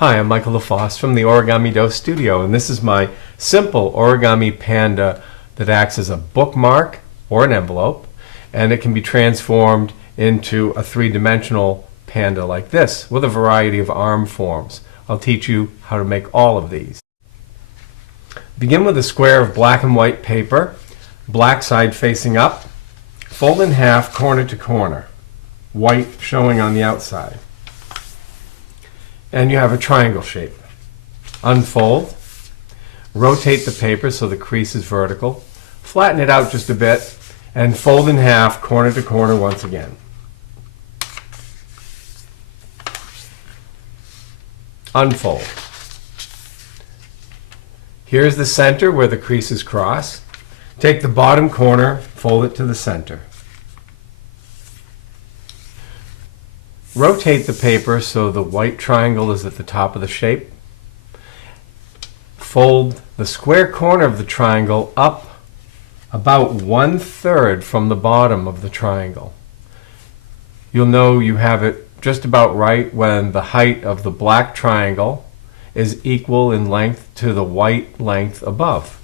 Hi, I'm Michael LaFosse from the Origami Dough Studio, and this is my simple origami panda that acts as a bookmark or an envelope, and it can be transformed into a three-dimensional panda like this with a variety of arm forms. I'll teach you how to make all of these. Begin with a square of black and white paper, black side facing up, fold in half corner to corner, white showing on the outside. And you have a triangle shape. Unfold, rotate the paper so the crease is vertical, flatten it out just a bit, and fold in half corner to corner once again. Unfold. Here's the center where the creases cross. Take the bottom corner, fold it to the center. Rotate the paper so the white triangle is at the top of the shape. Fold the square corner of the triangle up about 1/3 from the bottom of the triangle. You'll know you have it just about right when the height of the black triangle is equal in length to the white length above.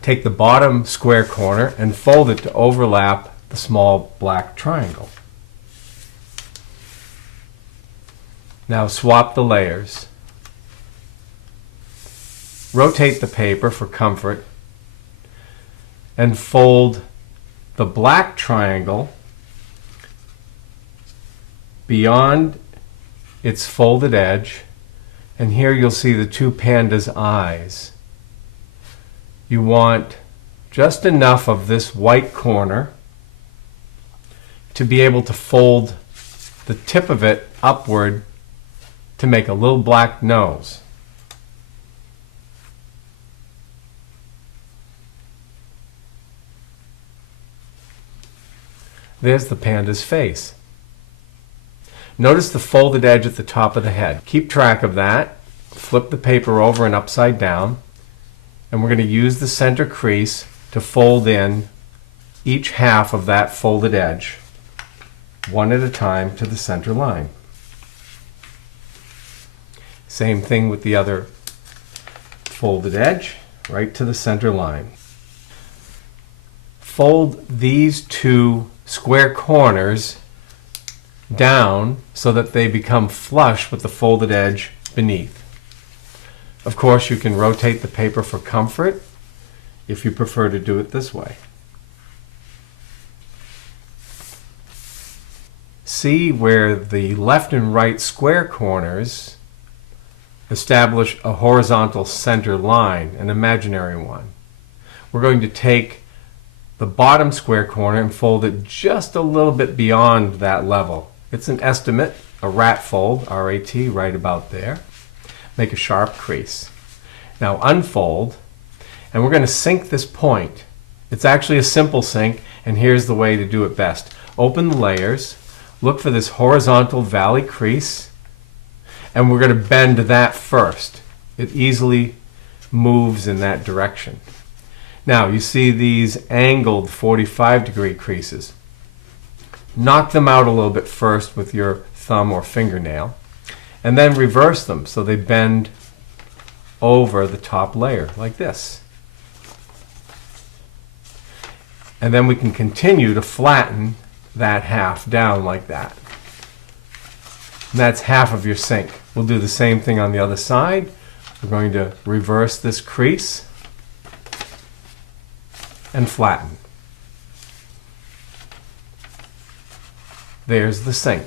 Take the bottom square corner and fold it to overlap the small black triangle. Now swap the layers. Rotate the paper for comfort and fold the black triangle beyond its folded edge, and here you'll see the two pandas' eyes. You want just enough of this white corner to be able to fold the tip of it upward to make a little black nose. There's the panda's face. Notice the folded edge at the top of the head. Keep track of that. Flip the paper over and upside down, and we're going to use the center crease to fold in each half of that folded edge, one at a time, to the center line. Same thing with the other folded edge, right to the center line. Fold these two square corners down so that they become flush with the folded edge beneath. Of course, you can rotate the paper for comfort if you prefer to do it this way. See where the left and right square corners establish a horizontal center line, an imaginary one. We're going to take the bottom square corner and fold it just a little bit beyond that level. It's an estimate, a rat fold, R-A-T, right about there. Make a sharp crease. Now unfold, and we're going to sink this point. It's actually a simple sink, and here's the way to do it best. Open the layers, look for this horizontal valley crease, and we're going to bend that first. It easily moves in that direction. Now you see these angled 45-degree creases. Knock them out a little bit first with your thumb or fingernail, and then reverse them so they bend over the top layer like this. And then we can continue to flatten that half down like that. And that's half of your sink. We'll do the same thing on the other side. We're going to reverse this crease and flatten. There's the sink.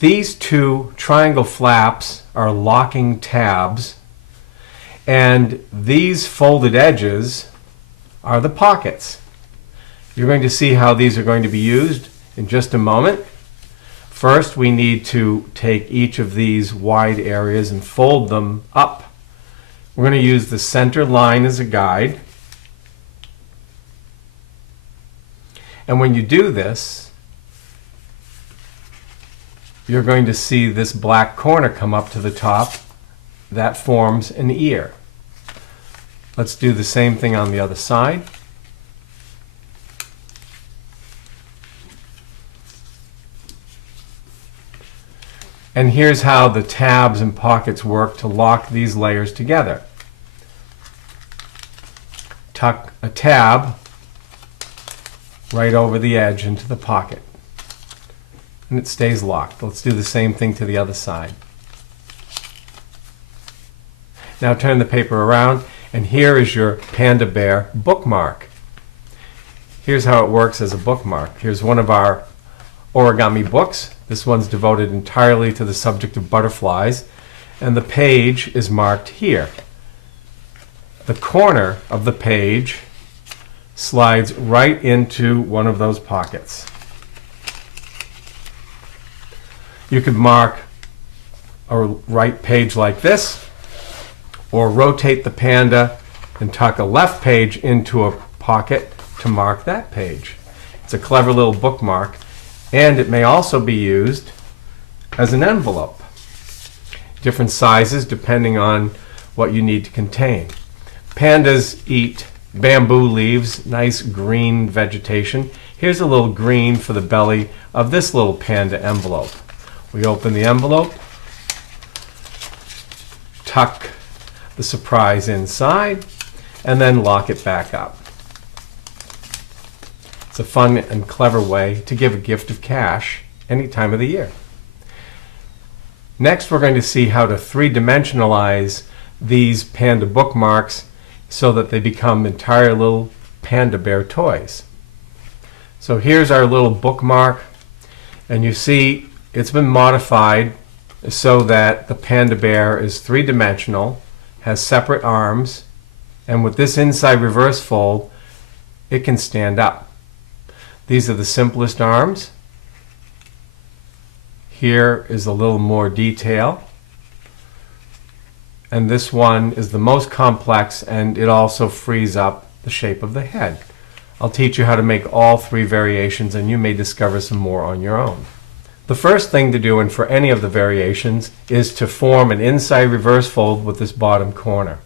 These two triangle flaps are locking tabs, and these folded edges are the pockets. You're going to see how these are going to be used in just a moment. First, we need to take each of these wide areas and fold them up. We're going to use the center line as a guide. And when you do this, you're going to see this black corner come up to the top. That forms an ear. Let's do the same thing on the other side. And here's how the tabs and pockets work to lock these layers together. Tuck a tab right over the edge into the pocket, and it stays locked. Let's do the same thing to the other side. Now turn the paper around, and here is your Panda Bear bookmark. Here's how it works as a bookmark. Here's one of our origami books. This one's devoted entirely to the subject of butterflies, and the page is marked here. The corner of the page slides right into one of those pockets. You could mark a right page like this, or rotate the Panda and tuck a left page into a pocket to mark that page. It's a clever little bookmark, and it may also be used as an envelope. Different sizes depending on what you need to contain. Pandas eat bamboo leaves, nice green vegetation. Here's a little green for the belly of this little panda envelope. We open the envelope, tuck the surprise inside, and then lock it back up. It's a fun and clever way to give a gift of cash any time of the year. Next, we're going to see how to three-dimensionalize these panda bookmarks so that they become entire little Panda Bear toys. So here's our little bookmark, and you see it's been modified so that the Panda Bear is three-dimensional, has separate arms, and with this inside reverse fold, it can stand up. These are the simplest arms. Here is a little more detail. And this one is the most complex, and it also frees up the shape of the head. I'll teach you how to make all three variations, and you may discover some more on your own. The first thing to do, and for any of the variations, is to form an inside reverse fold with this bottom corner.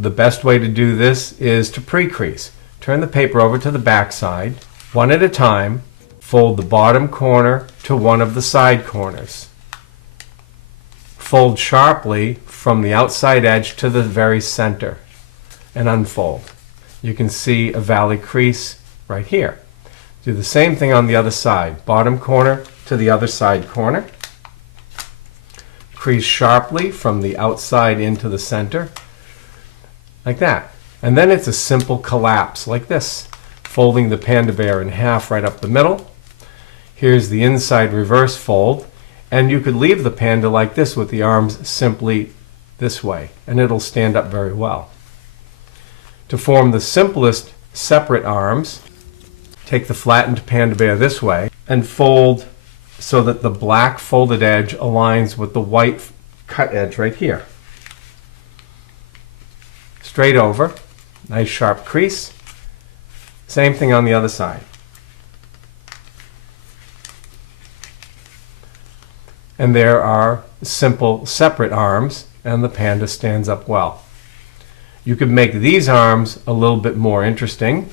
The best way to do this is to pre-crease. Turn the paper over to the back side. One at a time, fold the bottom corner to one of the side corners. Fold sharply from the outside edge to the very center and unfold. You can see a valley crease right here. Do the same thing on the other side. Bottom corner to the other side corner. Crease sharply from the outside into the center, like that. And then it's a simple collapse like this, folding the Panda Bear in half right up the middle. Here's the inside reverse fold, and you could leave the panda like this with the arms simply this way, and it'll stand up very well. To form the simplest separate arms, take the flattened Panda Bear this way and fold so that the black folded edge aligns with the white cut edge right here. Straight over, nice sharp crease. Same thing on the other side. And there are simple separate arms, and the panda stands up well. You could make these arms a little bit more interesting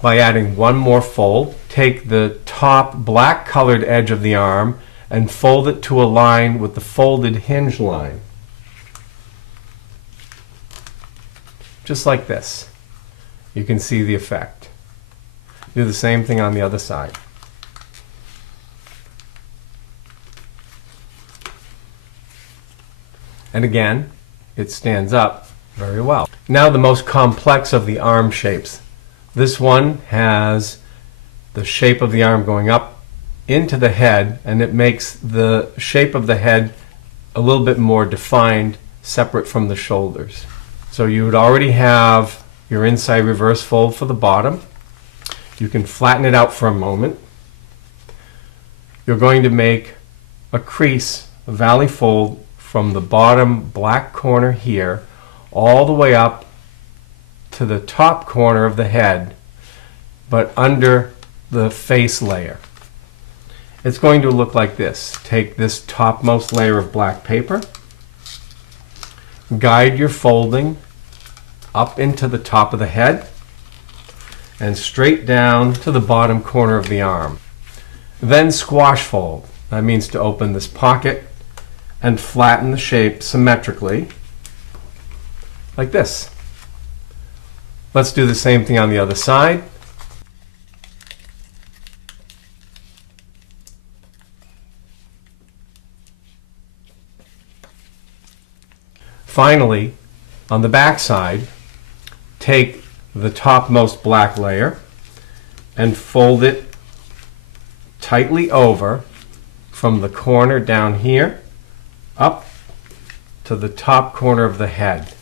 by adding one more fold. Take the top black colored edge of the arm and fold it to align with the folded hinge line. Just like this. You can see the effect. Do the same thing on the other side. And again, it stands up very well. Now the most complex of the arm shapes. This one has the shape of the arm going up into the head, and it makes the shape of the head a little bit more defined, separate from the shoulders. So you would already have your inside reverse fold for the bottom. You can flatten it out for a moment. You're going to make a crease, a valley fold, from the bottom black corner here all the way up to the top corner of the head, but under the face layer. It's going to look like this. Take this topmost layer of black paper, guide your folding up into the top of the head and straight down to the bottom corner of the arm. Then squash fold. That means to open this pocket and flatten the shape symmetrically, like this. Let's do the same thing on the other side. Finally, on the back side, take the topmost black layer and fold it tightly over from the corner down here up to the top corner of the head.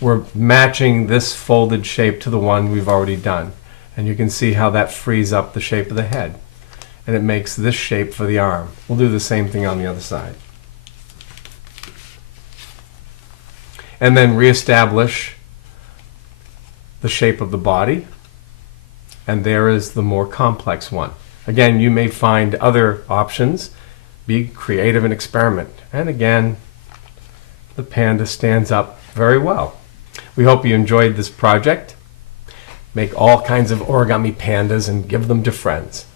We're matching this folded shape to the one we've already done, and you can see how that frees up the shape of the head, and it makes this shape for the arm. We'll do the same thing on the other side. And then reestablish the shape of the body, and there is the more complex one. Again, you may find other options. Be creative and experiment. And again, the panda stands up very well. We hope you enjoyed this project. Make all kinds of origami pandas and give them to friends.